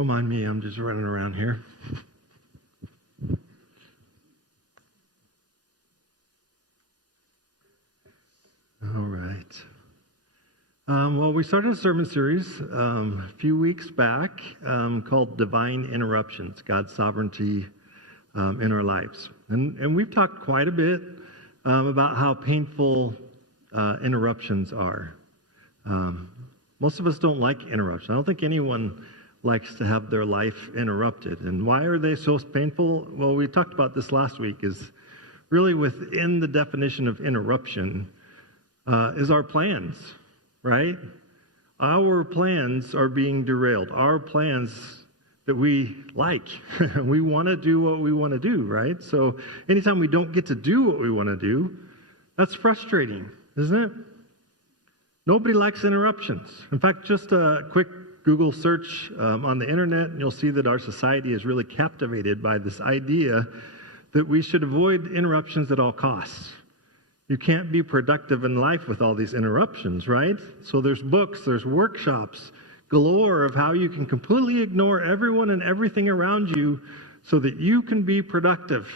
Don't mind me, I'm just running around here. All right. Well, we started a sermon series a few weeks back called Divine Interruptions, God's Sovereignty in Our Lives. And we've talked quite a bit about how painful interruptions are. Most of us don't like interruptions. I don't think anyone likes to have their life interrupted. And why are they so painful? Well, we talked about this last week, is really within the definition of interruption is our plans, right? Our plans are being derailed. Our plans that we like. We want to do what we want to do, right? So anytime we don't get to do what we want to do, that's frustrating, isn't it? Nobody likes interruptions. In fact, just a quick Google search on the internet, and you'll see that our society is really captivated by this idea that we should avoid interruptions at all costs. You can't be productive in life with all these interruptions, right? So there's books, there's workshops galore of how you can completely ignore everyone and everything around you so that you can be productive.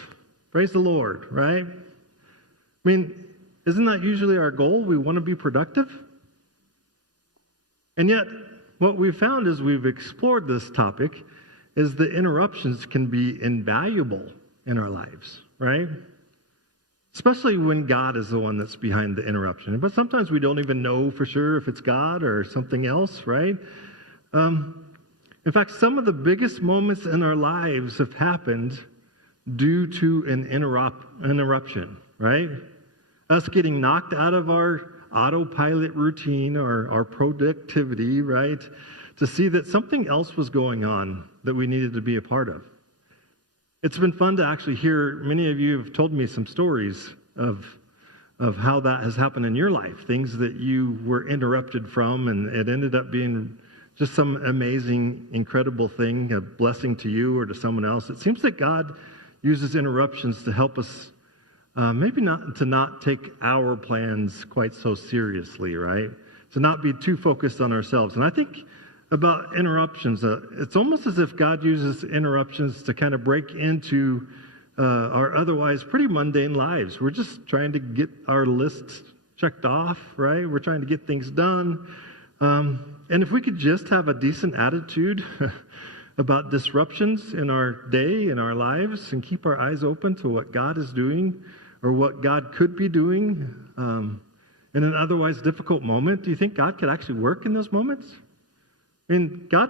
Praise the Lord, right? I mean, isn't that usually our goal? We want to be productive? And yet, what we've found as we've explored this topic is that interruptions can be invaluable in our lives, right? Especially when God is the one that's behind the interruption. But sometimes we don't even know for sure if it's God or something else, right? In fact, some of the biggest moments in our lives have happened due to an interruption, right? Us getting knocked out of our autopilot routine or our productivity, right? To see that something else was going on that we needed to be a part of. It's been fun to actually hear, many of you have told me some stories of how that has happened in your life, things that you were interrupted from, and it ended up being just some amazing, incredible thing, a blessing to you or to someone else. It seems that God uses interruptions to help us maybe not take our plans quite so seriously, right? To not be too focused on ourselves. And I think about interruptions, it's almost as if God uses interruptions to kind of break into our otherwise pretty mundane lives. We're just trying to get our lists checked off, right? We're trying to get things done. And if we could just have a decent attitude about disruptions in our day, in our lives, and keep our eyes open to what God is doing or what God could be doing in an otherwise difficult moment, do you think God could actually work in those moments? I mean, God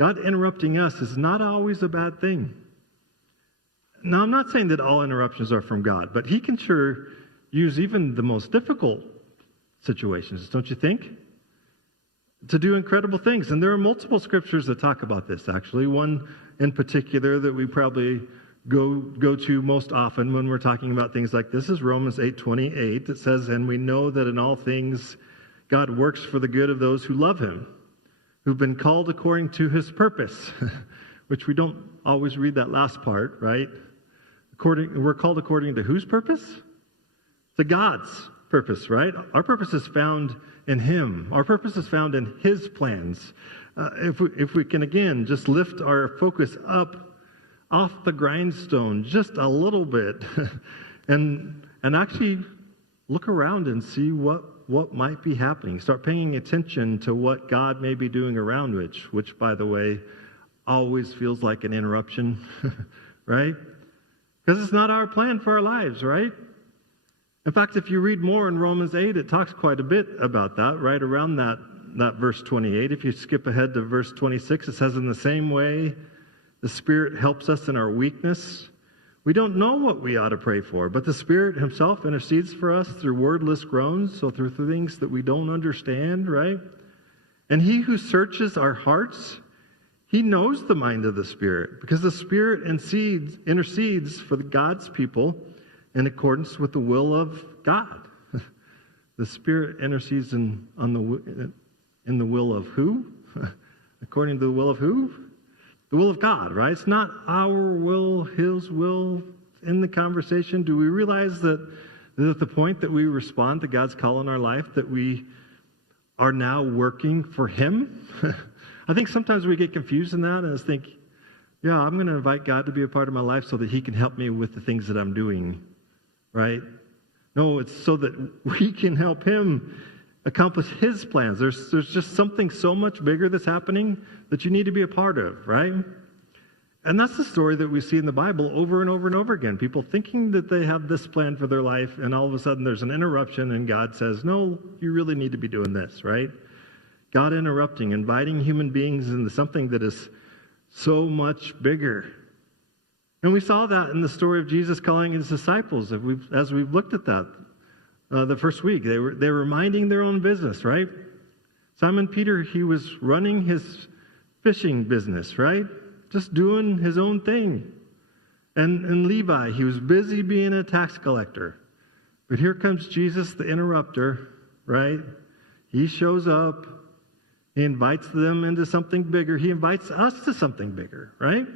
interrupting us is not always a bad thing. Now, I'm not saying that all interruptions are from God, but He can sure use even the most difficult situations, don't you think? To do incredible things. And there are multiple scriptures that talk about this, actually. One in particular that we probably go to most often when we're talking about things like this is Romans 8:28. It says, "And we know that in all things God works for the good of those who love Him, who've been called according to His purpose," which we don't always read that last part, right? We're called according to whose purpose? To God's purpose, right? Our purpose is found in Him. Our purpose is found in His plans. If we can, again, just lift our focus up off the grindstone just a little bit and actually look around and see what might be happening. Start paying attention to what God may be doing around which, by the way, always feels like an interruption, right? Because it's not our plan for our lives, right? In fact, if you read more in Romans 8, it talks quite a bit about that, right around that verse 28. If you skip ahead to verse 26, it says, "In the same way, the Spirit helps us in our weakness. We don't know what we ought to pray for, but the Spirit Himself intercedes for us through wordless groans," so through things that we don't understand, right? "And He who searches our hearts, He knows the mind of the Spirit, because the Spirit intercedes for God's people in accordance with the will of God." The Spirit intercedes in the will of who? According to the will of who? The will of God, right? It's not our will, His will in the conversation. Do we realize that at the point that we respond to God's call in our life, that we are now working for Him? I think sometimes we get confused in that and think, yeah, I'm going to invite God to be a part of my life so that he can help me with the things that I'm doing, right? No, it's so that we can help him accomplish his plans. There's just something so much bigger that's happening that you need to be a part of, right? And that's the story that we see in the Bible over and over and over again. People thinking that they have this plan for their life, and all of a sudden there's an interruption, and God says, no, you really need to be doing this, right? God interrupting, inviting human beings into something that is so much bigger. And we saw that in the story of Jesus calling his disciples, as we've looked at that the first week. They were minding their own business, right? Simon Peter, he was running his fishing business, right? Just doing his own thing. And Levi, he was busy being a tax collector. But here comes Jesus, the interrupter, right? He shows up. He invites them into something bigger. He invites us to something bigger, right?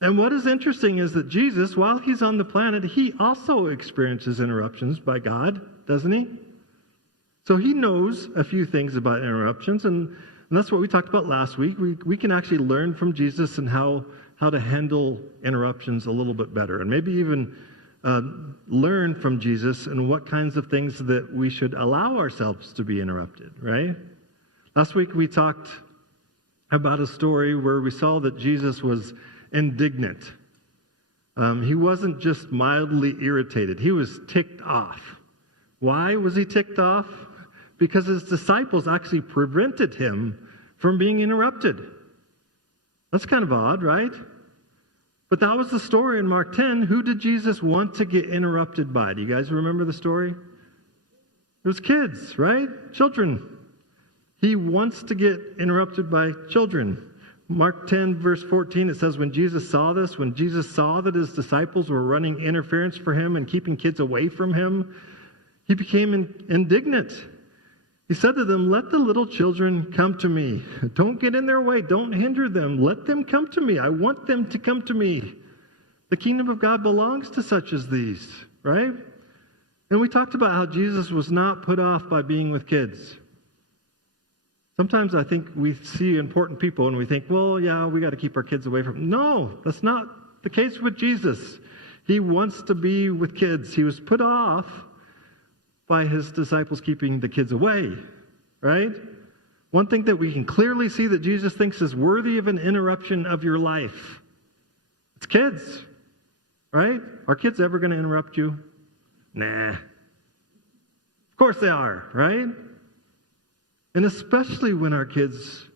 And what is interesting is that Jesus, while he's on the planet, he also experiences interruptions by God, doesn't he? So he knows a few things about interruptions, and that's what we talked about last week. We can actually learn from Jesus and how to handle interruptions a little bit better, and maybe even learn from Jesus and what kinds of things that we should allow ourselves to be interrupted, right? Last week we talked about a story where we saw that Jesus was indignant. He wasn't just mildly irritated. He was ticked off. Why was he ticked off? Because his disciples actually prevented him from being interrupted. That's kind of odd, right? But that was the story in Mark 10. Who did Jesus want to get interrupted by? Do you guys remember the story? It was kids, right? Children. He wants to get interrupted by children. Mark 10, verse 14, it says, when Jesus saw this, when Jesus saw that his disciples were running interference for him and keeping kids away from him, he became indignant. He said to them, let the little children come to me. Don't get in their way. Don't hinder them. Let them come to me. I want them to come to me. The kingdom of God belongs to such as these, right? And we talked about how Jesus was not put off by being with kids. Sometimes I think we see important people and we think, well, yeah, we got to keep our kids away from them. No, that's not the case with Jesus. He wants to be with kids. He was put off by his disciples keeping the kids away, right? One thing that we can clearly see that Jesus thinks is worthy of an interruption of your life. It's kids, right? Are kids ever going to interrupt you? Nah. Of course they are, right? And especially when our kids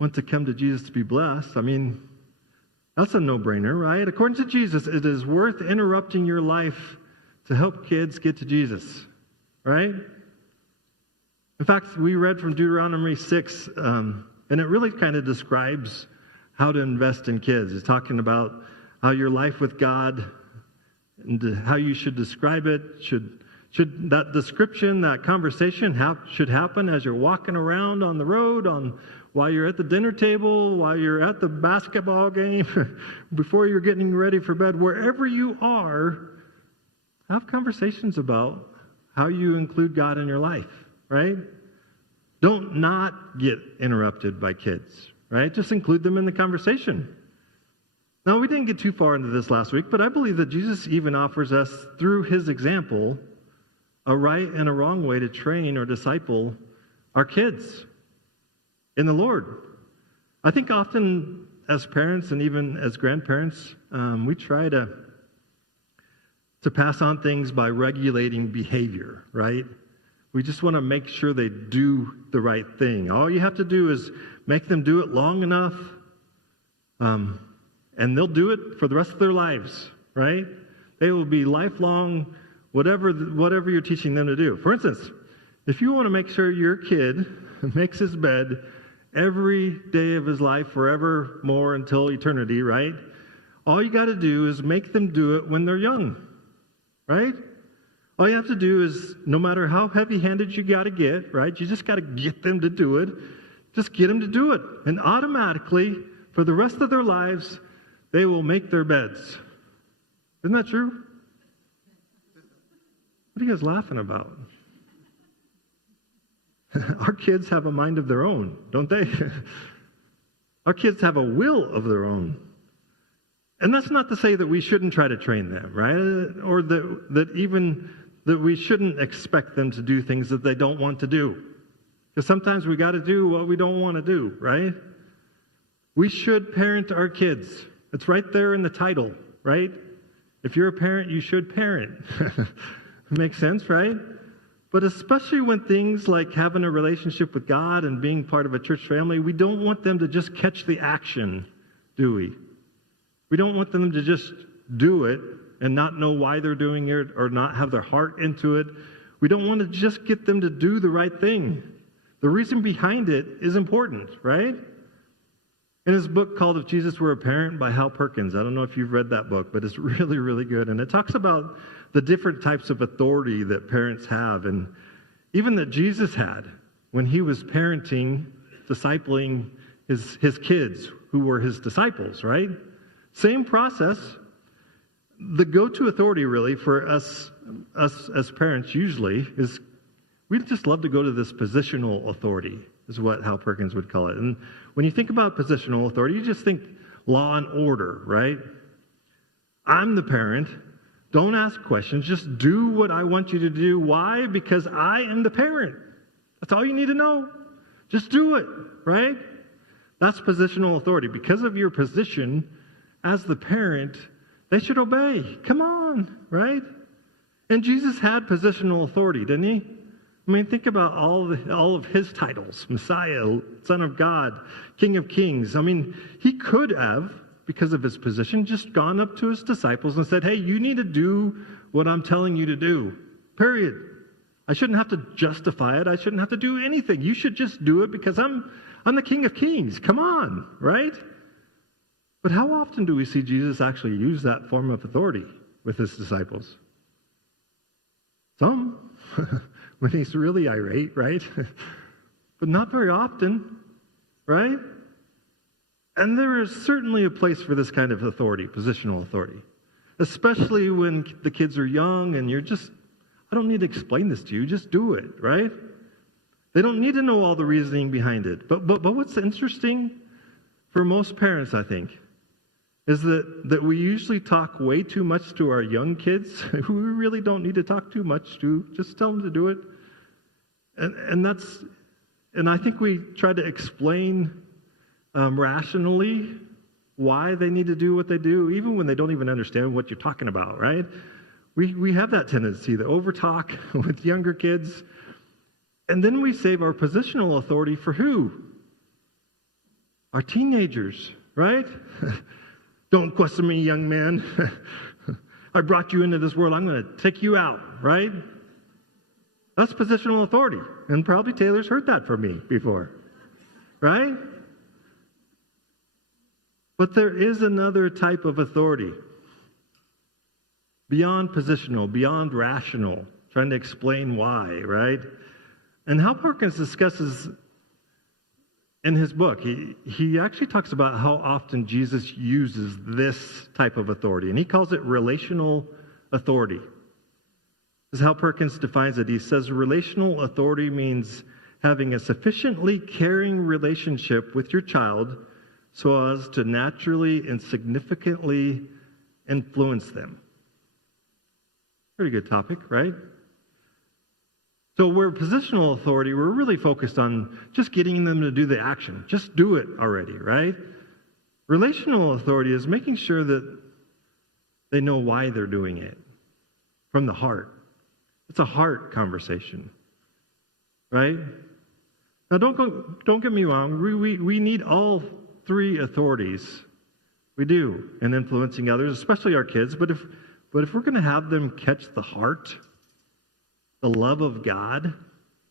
want to come to Jesus to be blessed. I mean, that's a no-brainer, right? According to Jesus, it is worth interrupting your life to help kids get to Jesus, right? In fact, we read from Deuteronomy 6, and it really kind of describes how to invest in kids. It's talking about how your life with God and how you should describe it should that description, that conversation should happen as you're walking around on the road, while you're at the dinner table, while you're at the basketball game, before you're getting ready for bed, wherever you are, have conversations about how you include God in your life, right? Don't not get interrupted by kids, right? Just include them in the conversation. Now, we didn't get too far into this last week, but I believe that Jesus even offers us, through his example, a right and a wrong way to train or disciple our kids in the Lord. I think often as parents and even as grandparents, we try to pass on things by regulating behavior, right? We just want to make sure they do the right thing. All you have to do is make them do it long enough, and they'll do it for the rest of their lives, right? They will be lifelong whatever you're teaching them to do. For instance, if you want to make sure your kid makes his bed every day of his life forevermore until eternity, right? All you got to do is make them do it when they're young, right? All you have to do is, no matter how heavy-handed you got to get, right? You just got to get them to do it. Just get them to do it. And automatically, for the rest of their lives, they will make their beds. Isn't that true? What are you guys laughing about? Our kids have a mind of their own, don't they? Our kids have a will of their own. And that's not to say that we shouldn't try to train them, right? Or that we shouldn't expect them to do things that they don't want to do. Because sometimes we got to do what we don't want to do, right? We should parent our kids. It's right there in the title, right? If you're a parent, you should parent. Makes sense, right? But especially when things like having a relationship with God and being part of a church family, we don't want them to just catch the action, do we? We don't want them to just do it and not know why they're doing it or not have their heart into it. We don't want to just get them to do the right thing. The reason behind it is important, right? In his book called If Jesus Were a Parent by Hal Perkins, I don't know if you've read that book, but it's really, really good. And it talks about the different types of authority that parents have, and even that Jesus had when he was parenting, discipling his kids who were his disciples, right? Same process. The go-to authority really for us as parents usually is we just love to go to this positional authority, is what Hal Perkins would call it. And when you think about positional authority, you just think law and order, right? I'm the parent. Don't ask questions. Just do what I want you to do. Why? Because I am the parent. That's all you need to know. Just do it, right? That's positional authority. Because of your position as the parent, they should obey. Come on, right? And Jesus had positional authority, didn't he? I mean, think about all of his titles: Messiah, Son of God, King of Kings. I mean, he could have, because of his position, just gone up to his disciples and said, hey, you need to do what I'm telling you to do, period. I shouldn't have to justify it. I shouldn't have to do anything. You should just do it because I'm the King of Kings. Come on, right? But how often do we see Jesus actually use that form of authority with his disciples? Some, when he's really irate, right? But not very often, right? And there is certainly a place for this kind of authority, positional authority, especially when the kids are young and you're just, I don't need to explain this to you, just do it, right? They don't need to know all the reasoning behind it. But what's interesting for most parents, I think, is that we usually talk way too much to our young kids who we really don't need to talk too much to. Just tell them to do it. And I think we try to explain rationally why they need to do what they do, even when they don't even understand what you're talking about, right? We have that tendency to overtalk with younger kids, and then we save our positional authority for who? Our teenagers, right? Don't question me, young man. I brought you into this world. I'm going to take you out, right? That's positional authority. And probably Taylor's heard that from me before, right? But there is another type of authority. Beyond positional, beyond rational, trying to explain why, right? And Hal Perkins discusses in his book, he actually talks about how often Jesus uses this type of authority, and he calls it relational authority. This is how Perkins defines it. He says relational authority means having a sufficiently caring relationship with your child so as to naturally and significantly influence them. Pretty good topic, right? So where positional authority, we're really focused on just getting them to do the action. Just do it already, right? Relational authority is making sure that they know why they're doing it from the heart. It's a heart conversation, right? Now, don't get me wrong. We need all three authorities. We do in influencing others, especially our kids. But if we're going to have them catch the heart, the love of God,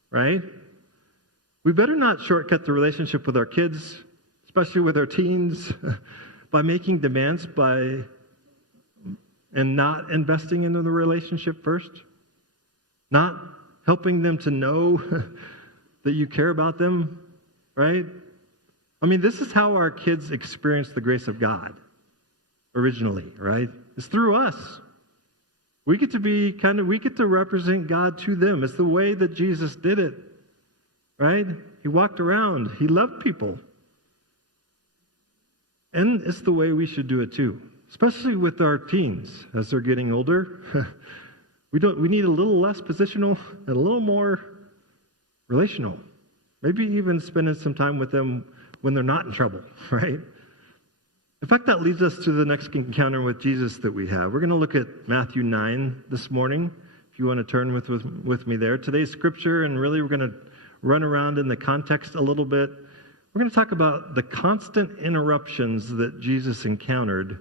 right? We better not shortcut the relationship with our kids, especially with our teens, by making demands and not investing into the relationship first, not helping them to know that you care about them, right? I mean, this is how our kids experience the grace of God originally, right? It's through us. We get to represent God to them. It's the way that Jesus did it, right? He walked around. He loved people. And it's the way we should do it too, especially with our teens as they're getting older. We need a little less positional and a little more relational. Maybe even spending some time with them when they're not in trouble, right? In fact, that leads us to the next encounter with Jesus that we have. We're going to look at Matthew 9 this morning, if you want to turn with me there. Today's scripture, and really we're going to run around in the context a little bit. We're going to talk about the constant interruptions that Jesus encountered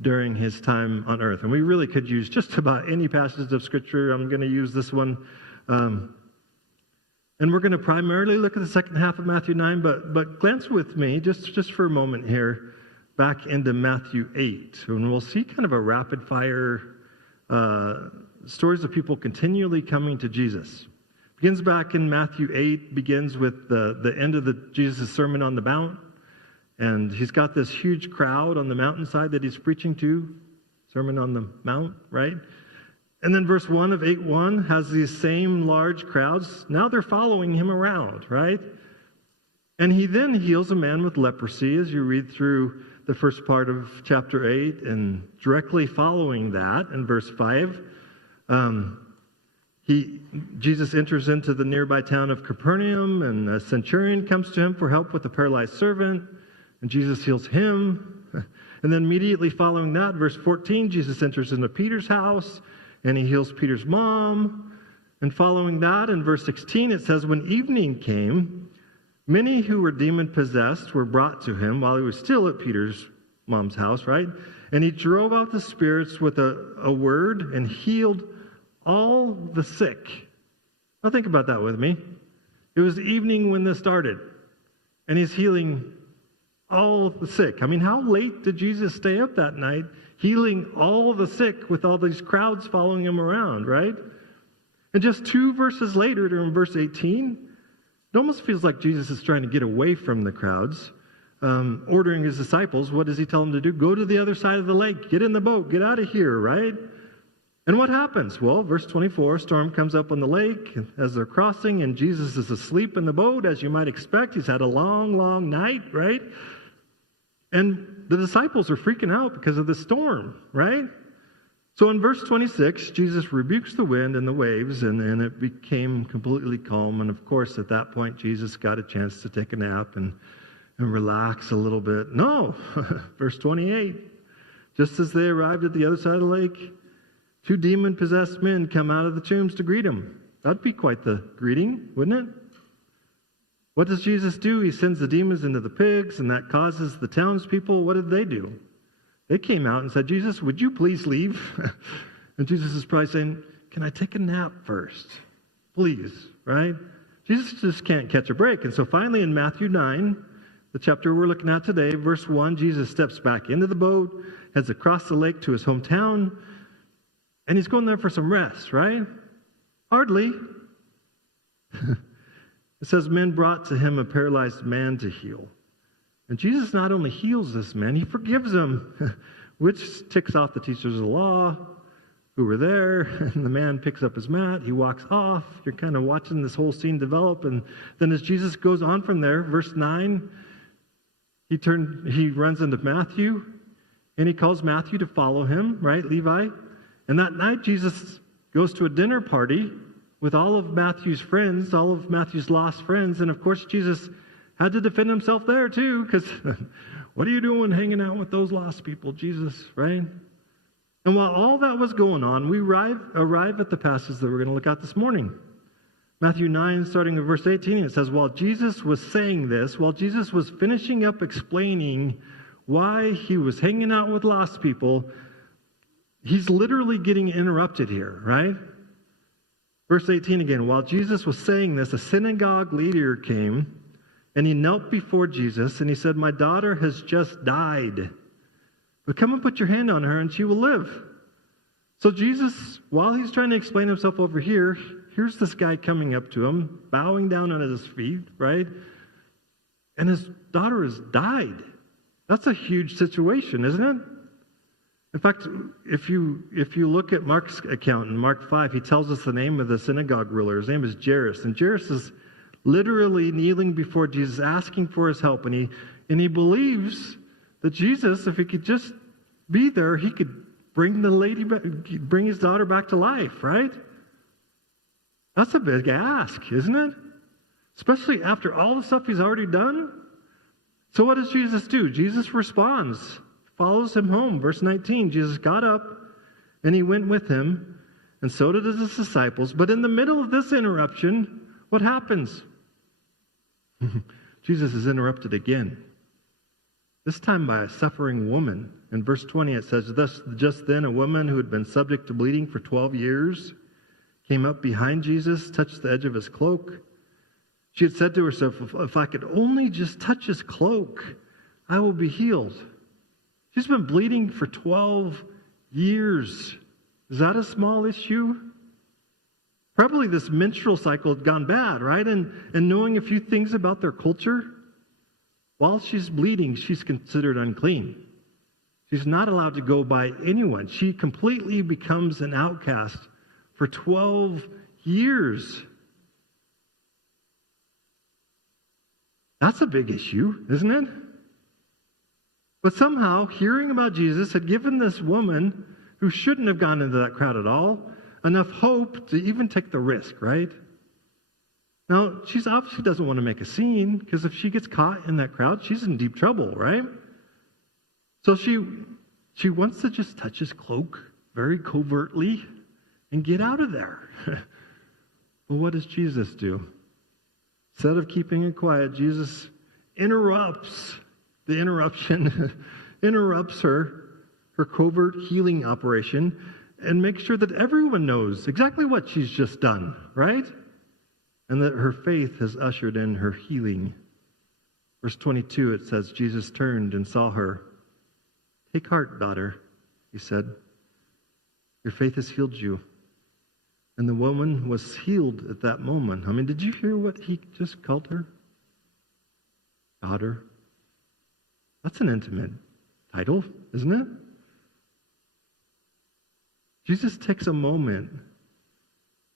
during his time on earth. And we really could use just about any passage of scripture. I'm going to use this one. And we're going to primarily look at the second half of Matthew 9, but glance with me just for a moment here back into Matthew 8, and we'll see kind of a rapid-fire stories of people continually coming to Jesus. Begins back in Matthew 8, begins with the end of Jesus' Sermon on the Mount, and he's got this huge crowd on the mountainside that he's preaching to, Sermon on the Mount, right? And then verse 1 of 8:1 has these same large crowds. Now they're following him around, right? And he then heals a man with leprosy as you read through the first part of chapter 8. And directly following that, in verse 5, Jesus enters into the nearby town of Capernaum, and a centurion comes to him for help with a paralyzed servant, and Jesus heals him. And then immediately following that, verse 14, Jesus enters into Peter's house, and he heals Peter's mom. And following that, in verse 16, it says, when evening came, many who were demon-possessed were brought to him while he was still at Peter's mom's house, right? And he drove out the spirits with a word and healed all the sick. Now think about that with me. It was evening when this started, and he's healing all the sick. I mean, how late did Jesus stay up that night healing all the sick with all these crowds following him around, right? And just 2 verses later, during verse 18, it almost feels like Jesus is trying to get away from the crowds, ordering his disciples. What does he tell them to do? Go to the other side of the lake. Get in the boat. Get out of here, right? And what happens? Well, verse 24, a storm comes up on the lake as they're crossing, and Jesus is asleep in the boat, as you might expect. He's had a long, long night, right? And the disciples are freaking out because of the storm, right? So in verse 26, Jesus rebukes the wind and the waves, and it became completely calm. And of course, at that point, Jesus got a chance to take a nap and relax a little bit. No, verse 28, just as they arrived at the other side of the lake, 2 demon-possessed men come out of the tombs to greet him. That'd be quite the greeting, wouldn't it? What does Jesus do? He sends the demons into the pigs, and that causes the townspeople. What did they do? They came out and said, Jesus, would you please leave? And Jesus is probably saying, can I take a nap first? Please, right? Jesus just can't catch a break. And so finally in Matthew 9, the chapter we're looking at today, verse 1, Jesus steps back into the boat, heads across the lake to his hometown, and he's going there for some rest, right? Hardly. It says, men brought to him a paralyzed man to heal. And Jesus not only heals this man, he forgives him, which ticks off the teachers of the law who were there. And the man picks up his mat. He walks off. You're kind of watching this whole scene develop. And then as Jesus goes on from there, verse 9, he runs into Matthew, and he calls Matthew to follow him, right, Levi? And that night, Jesus goes to a dinner party with all of Matthew's friends, all of Matthew's lost friends. And of course, Jesus had to defend himself there too, because what are you doing hanging out with those lost people, Jesus, right? And while all that was going on, we arrive at the passage that we're going to look at this morning. Matthew 9, starting in verse 18, it says, while Jesus was saying this, while Jesus was finishing up explaining why he was hanging out with lost people, he's literally getting interrupted here, right? Verse 18 again, while Jesus was saying this, a synagogue leader came, and he knelt before Jesus, and he said, my daughter has just died, but come and put your hand on her, and she will live. So Jesus, while he's trying to explain himself over here, here's this guy coming up to him, bowing down on his feet, right? And his daughter has died. That's a huge situation, isn't it? In fact, if you look at Mark's account in Mark 5, he tells us the name of the synagogue ruler. His name is Jairus. And Jairus is literally kneeling before Jesus, asking for his help. And he believes that Jesus, if he could just be there, he could bring bring his daughter back to life, right? That's a big ask, isn't it? Especially after all the stuff he's already done. So what does Jesus do? Jesus responds, follows him home. Verse 19, Jesus got up and he went with him, and so did his disciples. But in the middle of this interruption, what happens? Jesus is interrupted again. This time by a suffering woman. In verse 20 it says, "Thus just then a woman who had been subject to bleeding for 12 years came up behind Jesus, touched the edge of his cloak. She had said to herself, if I could only just touch his cloak, I will be healed." She's been bleeding for 12 years. Is that a small issue? Probably this menstrual cycle had gone bad, right? And knowing a few things about their culture, while she's bleeding, she's considered unclean. She's not allowed to go by anyone. She completely becomes an outcast for 12 years. That's a big issue, isn't it? But somehow, hearing about Jesus had given this woman, who shouldn't have gone into that crowd at all, enough hope to even take the risk, right? Now, she obviously doesn't want to make a scene, because if she gets caught in that crowd, she's in deep trouble, right? So she wants to just touch his cloak very covertly and get out of there. Well, what does Jesus do? Instead of keeping it quiet, Jesus interrupts the interruption, interrupts her covert healing operation, and makes sure that everyone knows exactly what she's just done, right? And that her faith has ushered in her healing. Verse 22, it says, Jesus turned and saw her. "Take heart, daughter," he said. "Your faith has healed you." And the woman was healed at that moment. I mean, did you hear what he just called her? Daughter. That's an intimate title, isn't it? Jesus takes a moment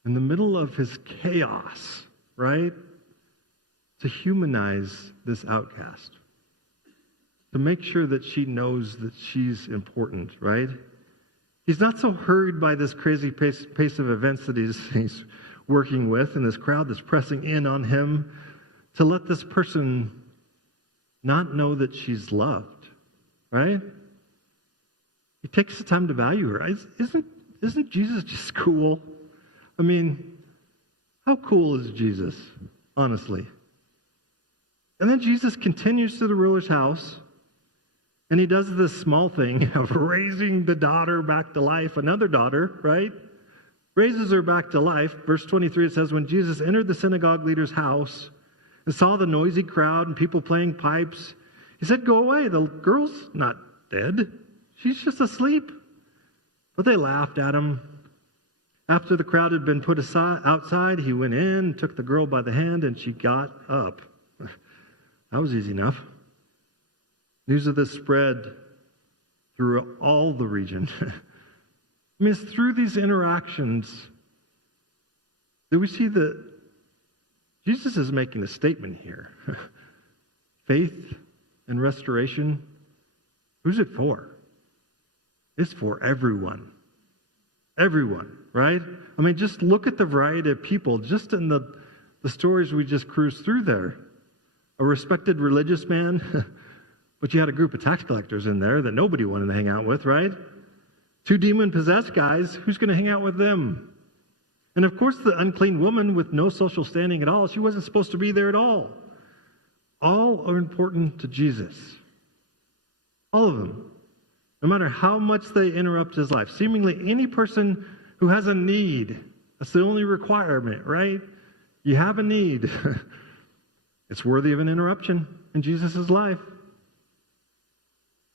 in the middle of his chaos, right, to humanize this outcast, to make sure that she knows that she's important, right? He's not so hurried by this crazy pace of events that he's working with and this crowd that's pressing in on him to let this person not know that she's loved, right? He takes the time to value her. Isn't Jesus just cool? I mean, how cool is Jesus, honestly? And then Jesus continues to the ruler's house, and he does this small thing of raising the daughter back to life, another daughter, right? Raises her back to life. Verse 23, it says, when Jesus entered the synagogue leader's house and saw the noisy crowd and people playing pipes, he said, "Go away, the girl's not dead. She's just asleep." But they laughed at him. After the crowd had been put outside, he went in, took the girl by the hand, and she got up. That was easy enough. News of this spread through all the region. I mean, it's through these interactions that we see that Jesus is making a statement here. Faith and restoration, who's it for? It's for everyone. Everyone, right? I mean, just look at the variety of people, just in the stories we just cruised through there. A respected religious man, but you had a group of tax collectors in there that nobody wanted to hang out with, right? 2 demon-possessed guys, who's going to hang out with them? And of course, the unclean woman with no social standing at all, she wasn't supposed to be there at all. All are important to Jesus. All of them. No matter how much they interrupt his life. Seemingly any person who has a need, that's the only requirement, right? You have a need. It's worthy of an interruption in Jesus' life.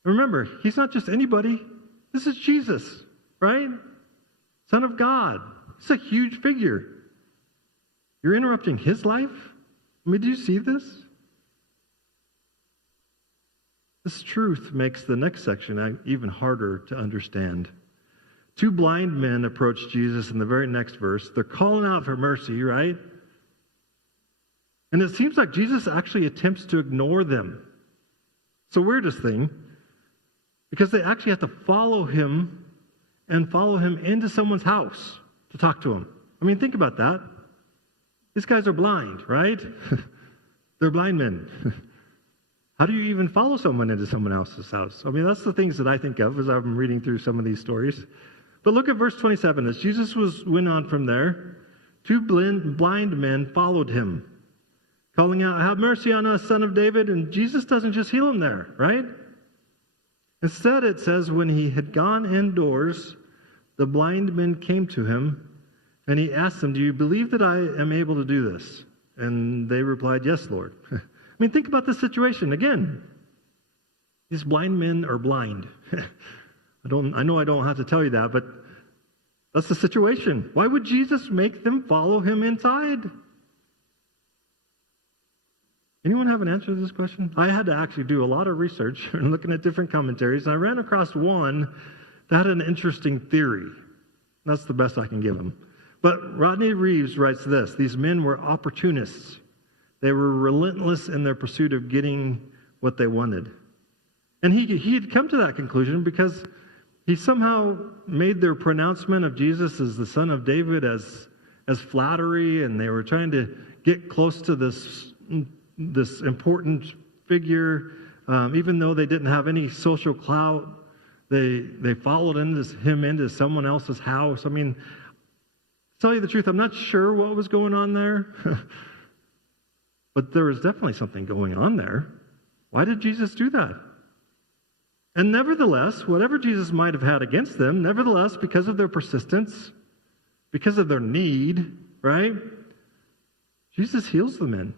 Remember, he's not just anybody. This is Jesus, right? Son of God. He's a huge figure. You're interrupting his life? I mean, do you see this? This truth makes the next section even harder to understand. 2 blind men approach Jesus in the very next verse. They're calling out for mercy, right? And it seems like Jesus actually attempts to ignore them. It's the weirdest thing, because they actually have to follow him and follow him into someone's house to talk to him. I mean, think about that. These guys are blind, right? They're blind men. How do you even follow someone into someone else's house? I mean, that's the things that I think of as I'm reading through some of these stories. But look at verse 27. As Jesus went on from there, two blind men followed him, calling out, "Have mercy on us, Son of David." And Jesus doesn't just heal him there, right? Instead, it says, when he had gone indoors, the blind men came to him, and he asked them, "Do you believe that I am able to do this?" And they replied, "Yes, Lord." I mean, think about this situation again. These blind men are blind. I know I don't have to tell you that, but that's the situation. Why would Jesus make them follow him inside? Anyone have an answer to this question? I had to actually do a lot of research and looking at different commentaries, and I ran across one that had an interesting theory. That's the best I can give them. But Rodney Reeves writes this: these men were opportunists. They were relentless in their pursuit of getting what they wanted. And he had come to that conclusion because he somehow made their pronouncement of Jesus as the Son of David as flattery, and they were trying to get close to this important figure. Even though they didn't have any social clout, they followed him into someone else's house. I mean, to tell you the truth, I'm not sure what was going on there. But there was definitely something going on there. Why did Jesus do that? And nevertheless, whatever Jesus might have had against them, nevertheless, because of their persistence, because of their need, right? Jesus heals the men.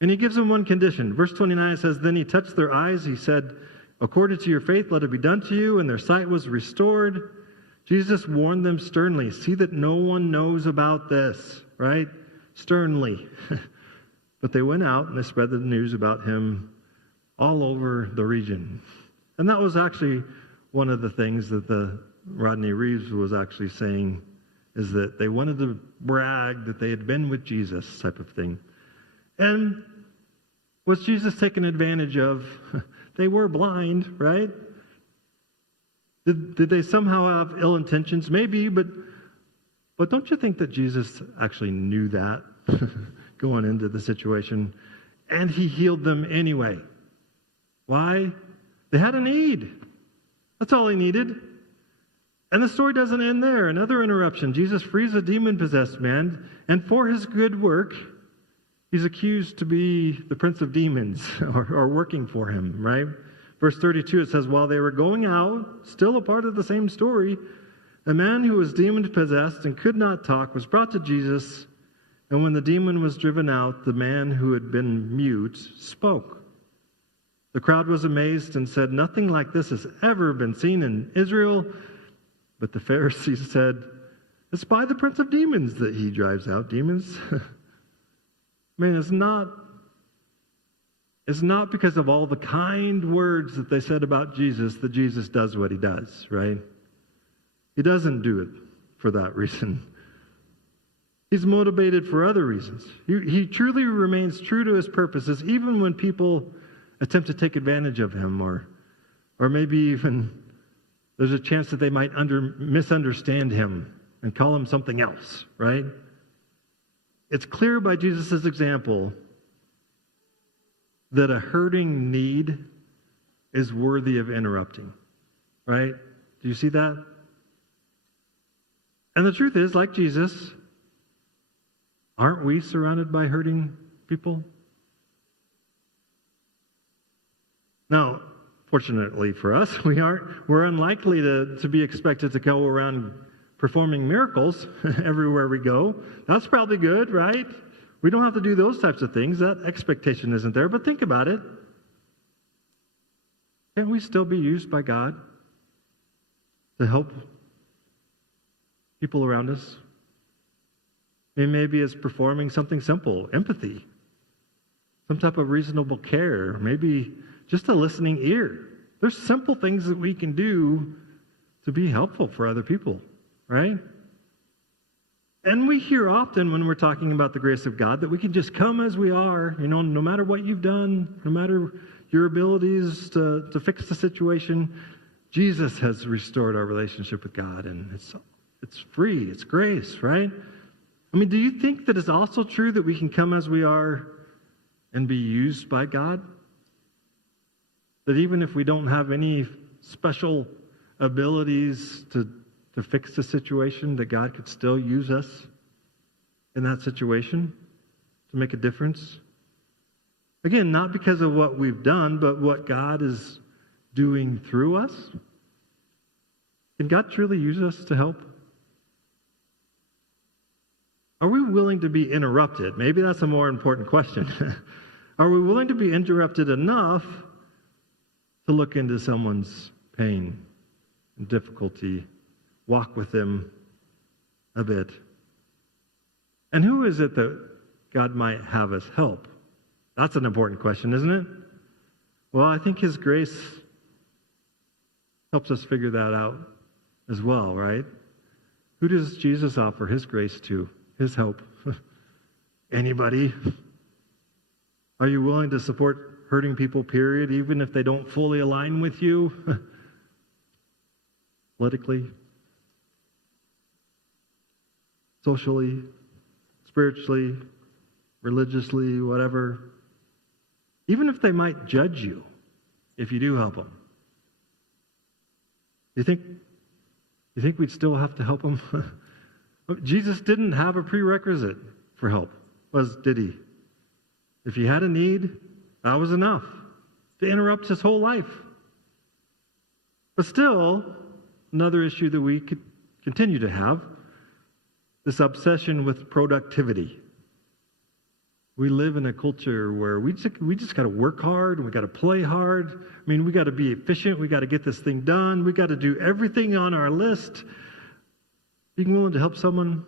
And he gives them one condition. Verse 29 says, "Then he touched their eyes. He said, 'According to your faith, let it be done to you.' And their sight was restored." Jesus warned them sternly. See that no one knows about this, right? Sternly. But they went out and they spread the news about him all over the region. And that was actually one of the things that the Rodney Reeves was actually saying, is that they wanted to brag that they had been with Jesus, type of thing. And was Jesus taken advantage of? They were blind, right? Did they somehow have ill intentions? Maybe, but don't you think that Jesus actually knew that going into the situation? And he healed them anyway. Why? They had a need. That's all he needed. And the story doesn't end there. Another interruption. Jesus frees a demon-possessed man, and for his good work, he's accused to be the prince of demons, or working for him, right? Verse 32, it says, while they were going out, still a part of the same story, a man who was demon-possessed and could not talk was brought to Jesus, and when the demon was driven out, the man who had been mute spoke. The crowd was amazed and said, nothing like this has ever been seen in Israel. But the Pharisees said, it's by the prince of demons that he drives out demons. I mean, it's not because of all the kind words that they said about Jesus that Jesus does what he does, right? He doesn't do it for that reason. He's motivated for other reasons. He truly remains true to his purposes, even when people attempt to take advantage of him, or maybe even there's a chance that they might misunderstand him and call him something else, right? It's clear by Jesus' example that a hurting need is worthy of interrupting, right? Do you see that? And the truth is, like Jesus, aren't we surrounded by hurting people? Now, fortunately for us, we're unlikely to be expected to go around performing miracles everywhere we go. That's probably good, right? We don't have to do those types of things. That expectation isn't there. But think about it. Can't we still be used by God to help people around us? And maybe it's performing something simple, empathy, some type of reasonable care, maybe just a listening ear. There's simple things that we can do to be helpful for other people, right? And we hear often when we're talking about the grace of God that we can just come as we are, no matter what you've done, no matter your abilities to fix the situation. Jesus has restored our relationship with God, and it's free, it's grace, right? I mean, do you think that it's also true that we can come as we are and be used by God? That even if we don't have any special abilities to fix the situation, that God could still use us in that situation to make a difference? Again, not because of what we've done, but what God is doing through us. Can God truly use us to help? Are we willing to be interrupted? Maybe that's a more important question. Are we willing to be interrupted enough to look into someone's pain and difficulty, walk with them a bit? And who is it that God might have us help? That's an important question, isn't it? Well, I think His grace helps us figure that out as well, right? Who does Jesus offer His grace to, His help? Anybody? Are you willing to support hurting people, period, even if they don't fully align with you politically, socially, spiritually, religiously, whatever? Even if they might judge you if you do help them. You think we'd still have to help them? Jesus didn't have a prerequisite for help, did He? If He had a need, that was enough to interrupt His whole life. But still, another issue that we could continue to have, this obsession with productivity. We live in a culture where we just got to work hard and we got to play hard. I mean, we got to be efficient. We got to get this thing done. We got to do everything on our list. Being willing to help someone,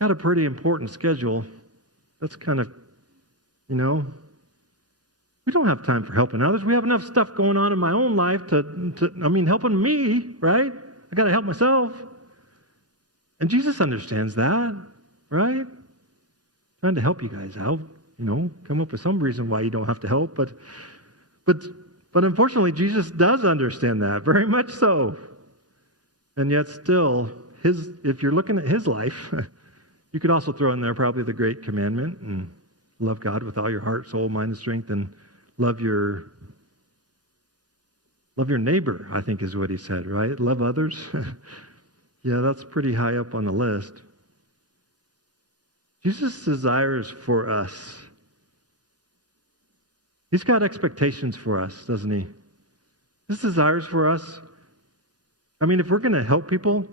got a pretty important schedule. That's kind of, we don't have time for helping others. We have enough stuff going on in my own life helping me, right? I got to help myself. And Jesus understands that, right? Trying to help you guys out, come up with some reason why you don't have to help. But unfortunately, Jesus does understand that, very much so. And yet still, if you're looking at His life, you could also throw in there probably the great commandment and love God with all your heart, soul, mind, and strength, and love your neighbor, I think is what He said, right? Love others. Yeah, that's pretty high up on the list. Jesus desires for us. He's got expectations for us, doesn't He? His desires for us. I mean, if we're going to help people,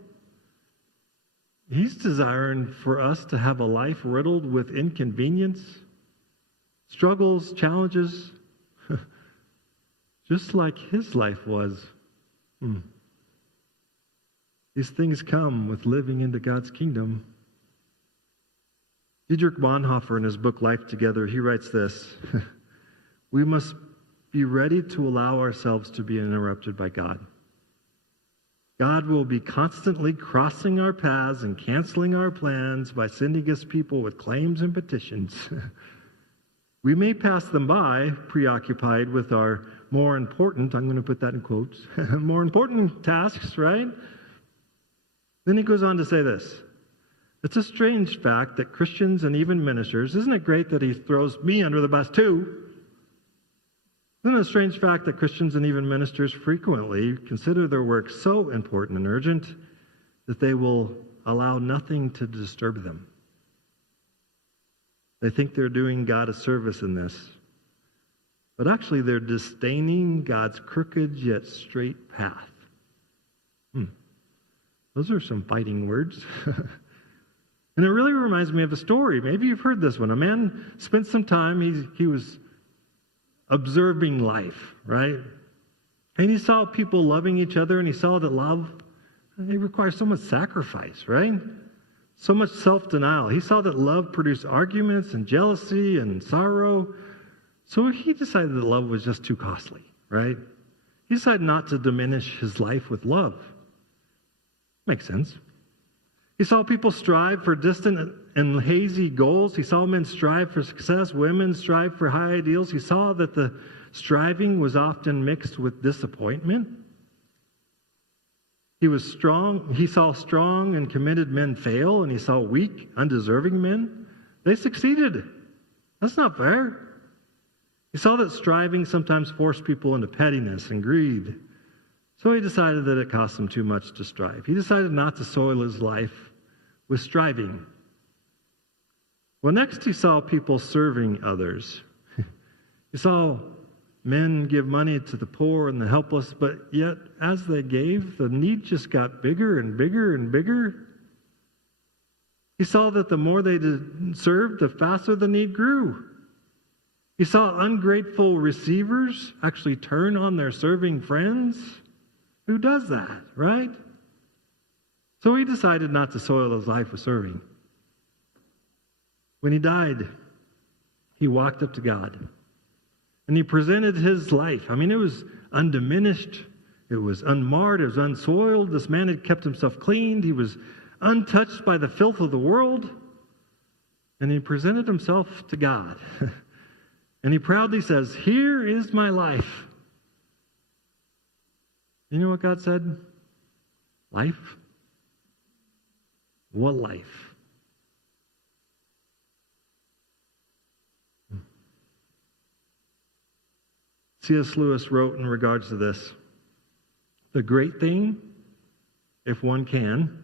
He's desiring for us to have a life riddled with inconvenience, struggles, challenges, just like His life was. These things come with living into God's kingdom. Dietrich Bonhoeffer, in his book Life Together, he writes this: we must be ready to allow ourselves to be interrupted by God. God will be constantly crossing our paths and canceling our plans by sending us people with claims and petitions. We may pass them by, preoccupied with our more important, I'm going to put that in quotes, more important tasks, right? Then he goes on to say this: it's a strange fact that Christians and even ministers, isn't it great that he throws me under the bus too? Isn't it a strange fact that Christians and even ministers frequently consider their work so important and urgent that they will allow nothing to disturb them? They think they're doing God a service in this, but actually they're disdaining God's crooked yet straight path. Those are some fighting words. And it really reminds me of a story. Maybe you've heard this one. A man spent some time, he was observing life, right? And he saw people loving each other, and he saw that love, it requires so much sacrifice, right? So much self-denial. He saw that love produced arguments and jealousy and sorrow. So he decided that love was just too costly, right? He decided not to diminish his life with love. Makes sense. He saw people strive for distant and hazy goals. He saw men strive for success, women strive for high ideals. He saw that the striving was often mixed with disappointment. He saw strong and committed men fail, and he saw weak, undeserving men. They succeeded. That's not fair. He saw that striving sometimes forced people into pettiness and greed. So he decided that it cost him too much to strive. He decided not to soil his life with striving. Well, next he saw people serving others. He saw men give money to the poor and the helpless, but yet as they gave, the need just got bigger and bigger and bigger. He saw that the more they served, the faster the need grew. He saw ungrateful receivers actually turn on their serving friends. Who does that, right? So he decided not to soil his life with serving. When he died, he walked up to God. And he presented his life. I mean, it was undiminished. It was unmarred. It was unsoiled. This man had kept himself clean. He was untouched by the filth of the world. And he presented himself to God. And he proudly says, "Here is my life." You know what God said? Life? What life? C.S. Lewis wrote in regards to this, "The great thing, if one can,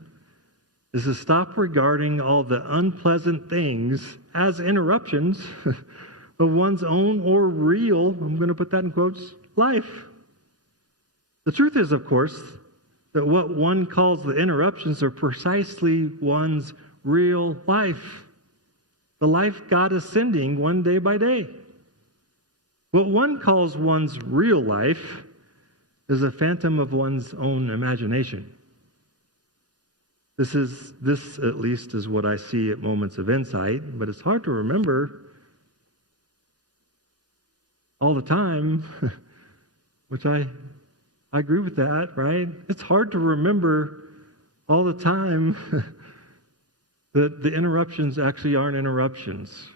is to stop regarding all the unpleasant things as interruptions of one's own or real," I'm going to put that in quotes, "life." The truth is, of course, that what one calls the interruptions are precisely one's real life, the life God is sending one day by day. What one calls one's real life is a phantom of one's own imagination. This at least is what I see at moments of insight, but it's hard to remember all the time, which I agree with that, right? It's hard to remember all the time that the interruptions actually aren't interruptions.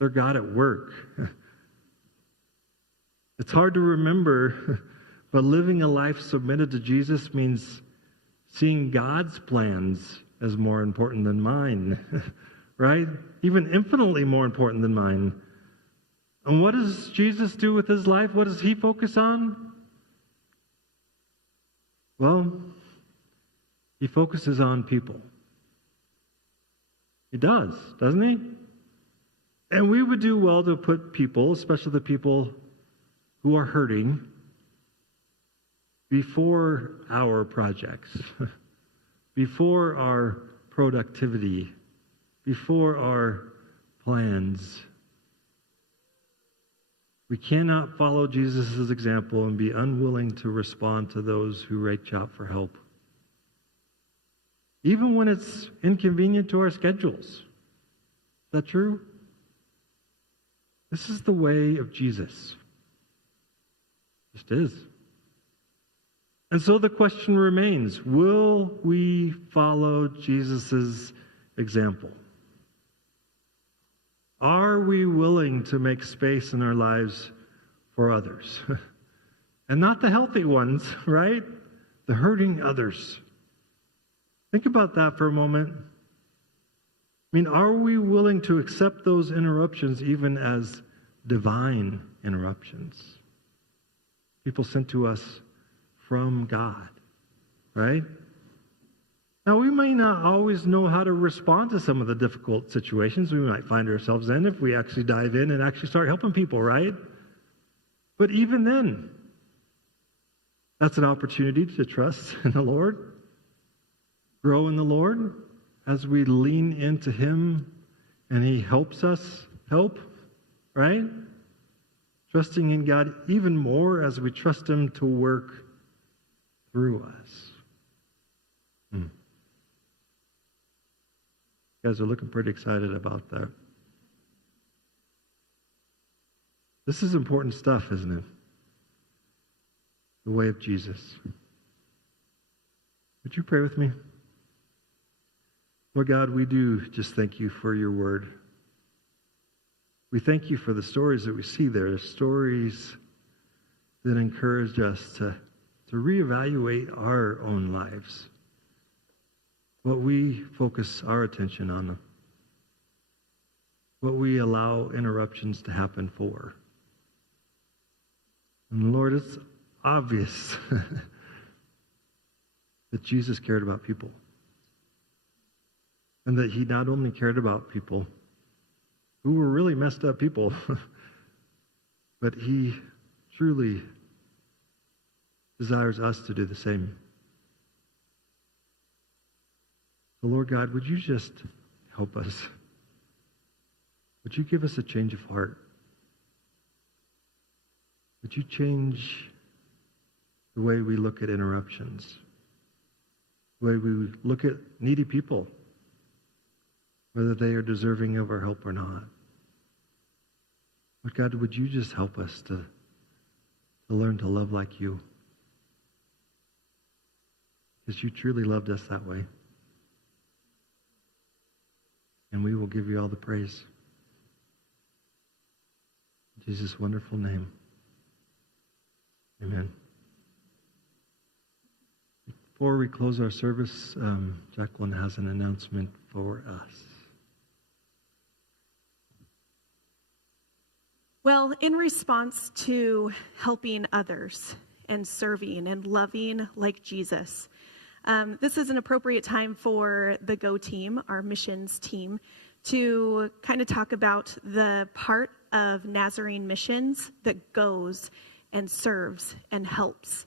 They're God at work. It's hard to remember, but living a life submitted to Jesus means seeing God's plans as more important than mine, right? Even infinitely more important than mine. And what does Jesus do with his life? What does he focus on? Well, he focuses on people. He does, doesn't he? And we would do well to put people, especially the people who are hurting, before our projects, before our productivity, before our plans. We cannot follow Jesus' example and be unwilling to respond to those who reach out for help, even when it's inconvenient to our schedules. Is that true? This is the way of Jesus. It just is. And so the question remains, will we follow Jesus' example? Are we willing to make space in our lives for others? And not the healthy ones, right? The hurting others. Think about that for a moment. I mean, are we willing to accept those interruptions even as divine interruptions? People sent to us from God, right? Now, we may not always know how to respond to some of the difficult situations we might find ourselves in if we actually dive in and actually start helping people, right? But even then, that's an opportunity to trust in the Lord, grow in the Lord as we lean into Him and He helps us help, right? Trusting in God even more as we trust Him to work through us. You guys are looking pretty excited about that. This is important stuff, isn't it? The way of Jesus. Would you pray with me? Lord God, we do just thank you for your word. We thank you for the stories that we see there, stories that encourage us to reevaluate our own lives, what we focus our attention on, what we allow interruptions to happen for. And Lord, it's obvious that Jesus cared about people, and that he not only cared about people who were really messed up people, but he truly desires us to do the same. So Lord God, would you just help us? Would you give us a change of heart? Would you change the way we look at interruptions, the way we look at needy people, whether they are deserving of our help or not? Lord God, would you just help us to learn to love like you? Because you truly loved us that way. And we will give you all the praise. In Jesus' wonderful name. Amen. Before we close our service, Jacqueline has an announcement for us. Well, in response to helping others and serving and loving like Jesus, this is an appropriate time for the GO team, our missions team, to kind of talk about the part of Nazarene missions that goes and serves and helps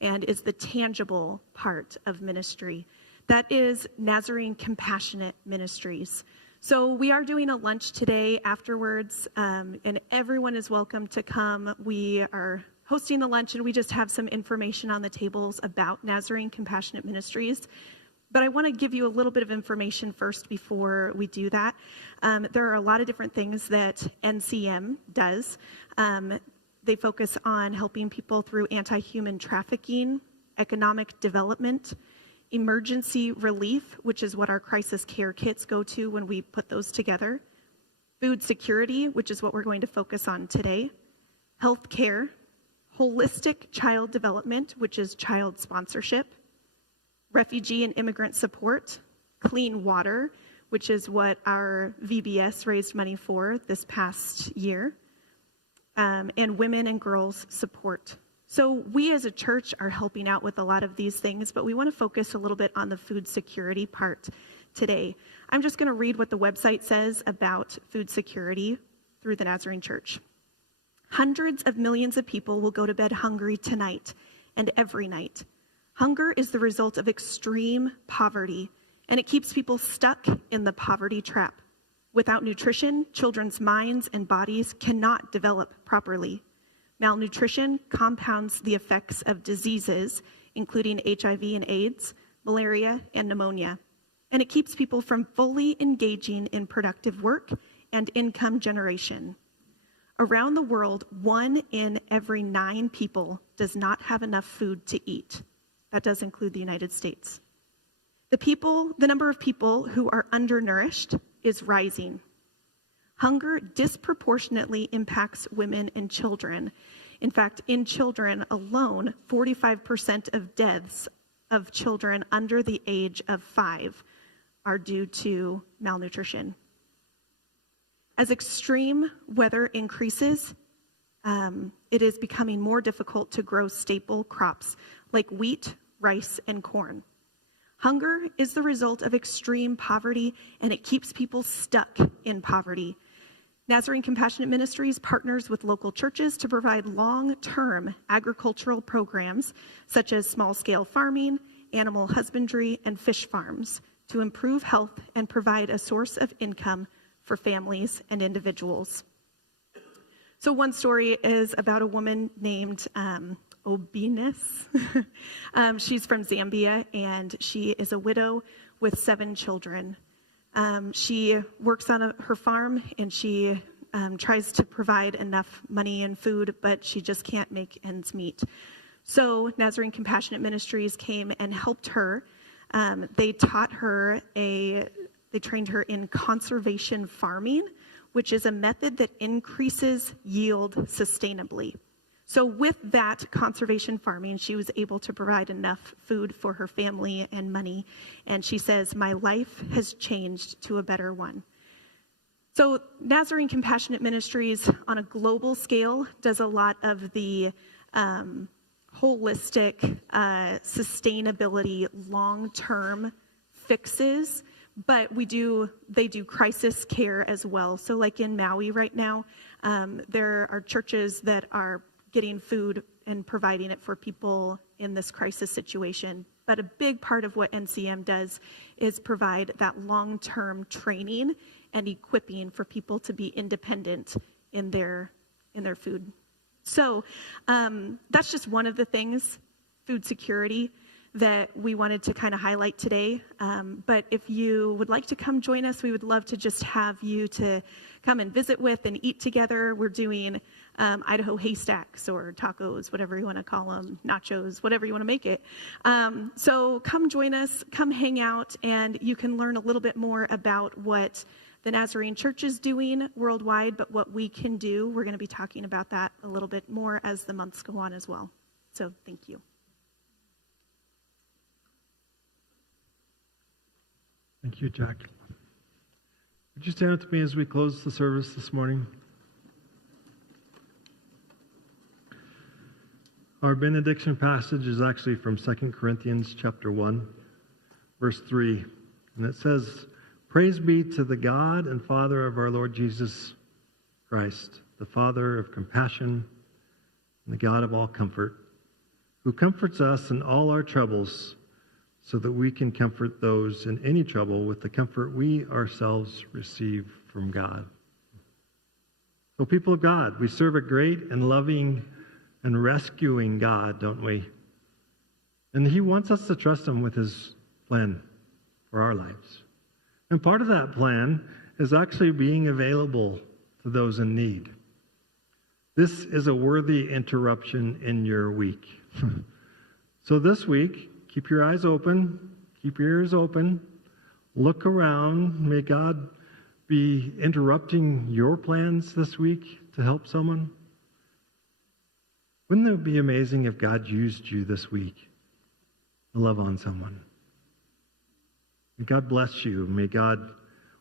and is the tangible part of ministry. That is Nazarene Compassionate Ministries. So we are doing a lunch today afterwards, and everyone is welcome to come. We are hosting the lunch, and we just have some information on the tables about Nazarene Compassionate Ministries. But I want to give you a little bit of information first before we do that. There are a lot of different things that NCM does. They focus on helping people through anti-human trafficking, economic development, emergency relief, which is what our crisis care kits go to when we put those together, food security, which is what we're going to focus on today, health care, holistic child development, which is child sponsorship, refugee and immigrant support, clean water, which is what our VBS raised money for this past year, and women and girls support. So we as a church are helping out with a lot of these things, but we want to focus a little bit on the food security part today. I'm just going to read what the website says about food security through the Nazarene Church. Hundreds of millions of people will go to bed hungry tonight and every night. Hunger is the result of extreme poverty, and it keeps people stuck in the poverty trap. Without nutrition, children's minds and bodies cannot develop properly. Malnutrition compounds the effects of diseases, including HIV and AIDS, malaria, and pneumonia. And it keeps people from fully engaging in productive work and income generation. Around the world, 1 in every 9 people does not have enough food to eat. That does include the United States. The number of people who are undernourished is rising. Hunger disproportionately impacts women and children. In fact, in children alone, 45% of deaths of children under the age of 5 are due to malnutrition. As extreme weather increases, it is becoming more difficult to grow staple crops like wheat, rice, and corn. Hunger is the result of extreme poverty, and it keeps people stuck in poverty. Nazarene Compassionate Ministries partners with local churches to provide long-term agricultural programs such as small-scale farming, animal husbandry, and fish farms to improve health and provide a source of income for families and individuals. So one story is about a woman named Obinus. She's from Zambia, and she is a widow with 7 children. She works on her farm, and she tries to provide enough money and food, but she just can't make ends meet. So Nazarene Compassionate Ministries came and helped her. They taught her a They trained her in conservation farming, which is a method that increases yield sustainably. So with that conservation farming, she was able to provide enough food for her family and money. And she says, "My life has changed to a better one." So Nazarene Compassionate Ministries on a global scale does a lot of the holistic sustainability, long-term fixes, but they do crisis care as well. So like in Maui right now, there are churches that are getting food and providing it for people in this crisis situation. But a big part of what NCM does is provide that long-term training and equipping for people to be independent in their food. So that's just one of the things, food security, that we wanted to kind of highlight today. But if you would like to come join us, we would love to just have you to come and visit with and eat together. We're doing Idaho haystacks or tacos, whatever you want to call them, nachos, whatever you want to make it. So come join us, come hang out, and you can learn a little bit more about what the Nazarene Church is doing worldwide, but what we can do. We're going to be talking about that a little bit more as the months go on as well. So thank you. Thank you, Jack. Would you stand with me as we close the service this morning? Our benediction passage is actually from 2 Corinthians chapter 1, verse 3. And it says, "Praise be to the God and Father of our Lord Jesus Christ, the Father of compassion and the God of all comfort, who comforts us in all our troubles, so that we can comfort those in any trouble with the comfort we ourselves receive from God." So people of God, we serve a great and loving and rescuing God, don't we? And he wants us to trust him with his plan for our lives. And part of that plan is actually being available to those in need. This is a worthy interruption in your week. So this week, keep your eyes open, keep your ears open, look around. May God be interrupting your plans this week to help someone. Wouldn't it be amazing if God used you this week to love on someone? May God bless you. May God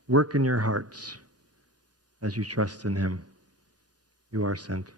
work in your hearts as you trust in him. You are sent.